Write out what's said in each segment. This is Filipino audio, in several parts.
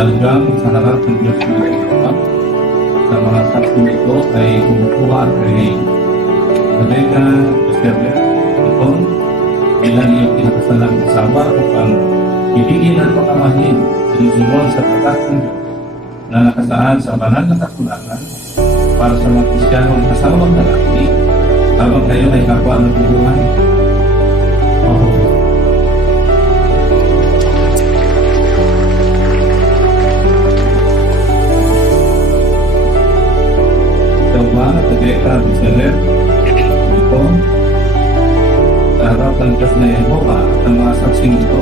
hanggang sa harap ng Diyos na ito. Sa mga saksi nito ay kumukuha at rin. Rebecca Josephine Ipon bilang iyong kinakasalang asawa upang ibigin at pakamahin sunod sa batas ng Diyos na nakasaad sa banal na kasulatan para sa mga Kristiyanong kasawang lalaki habang kayo ay kapwa ng buhay. Rebecca Josephine Ipon sa harap ng Diyos na Yehova at ang mga saksing ito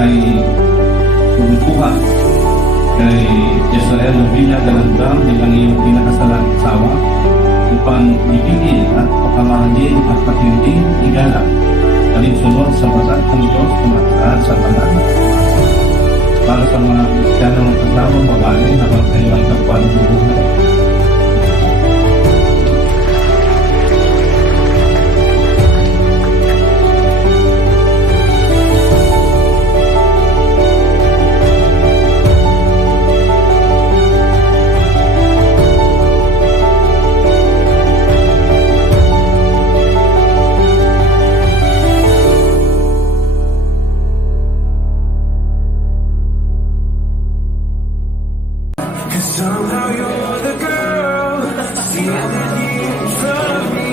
ay kumukuha kay Israel Novilla Galandam bilang iyong pinakasalang asawa upang ibigin at pakamahalin at patinding igalang alinsunod sa batas ng Diyos na nakasaad sa banal para sa mga Kristiyanong kasawang babae habang kayo ay kapwa ng buhay.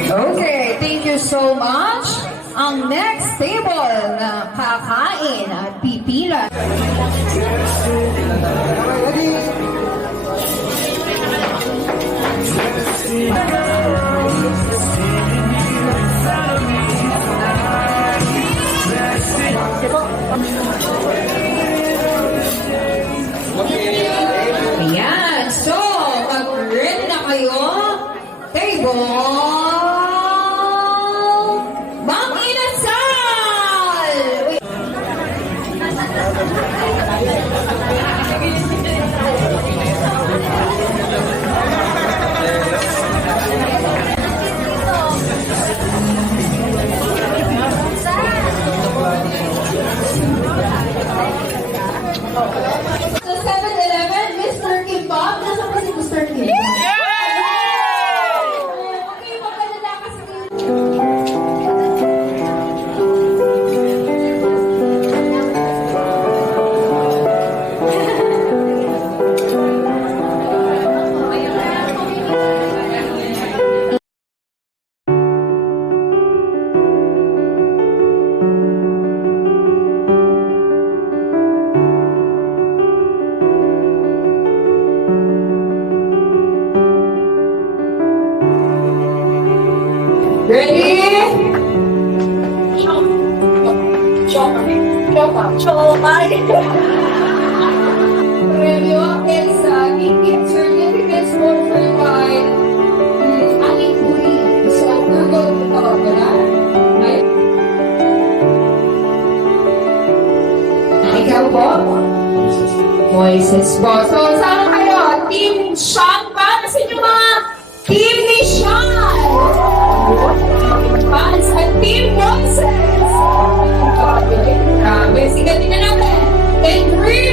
Okay, thank you so much. Ang next table na kakain at pipila. Ayan, so mag-ready na kayo. Table. Ma'am Inasal! Sa 7-Eleven, Mr. Kimbap. Nasaan ba si Mr. Kimbap? Okay, magkalala kasi ready? Premio Elsa, gift certificates for provide aling puri. So, we're going to talk about that. Right? Ikaw po? Moises po. So, saan kayo? Team Sean ba? Kasi yung mga team ni Sean! Fans at Team Moises! Grabe, sigatin na natin! In 3,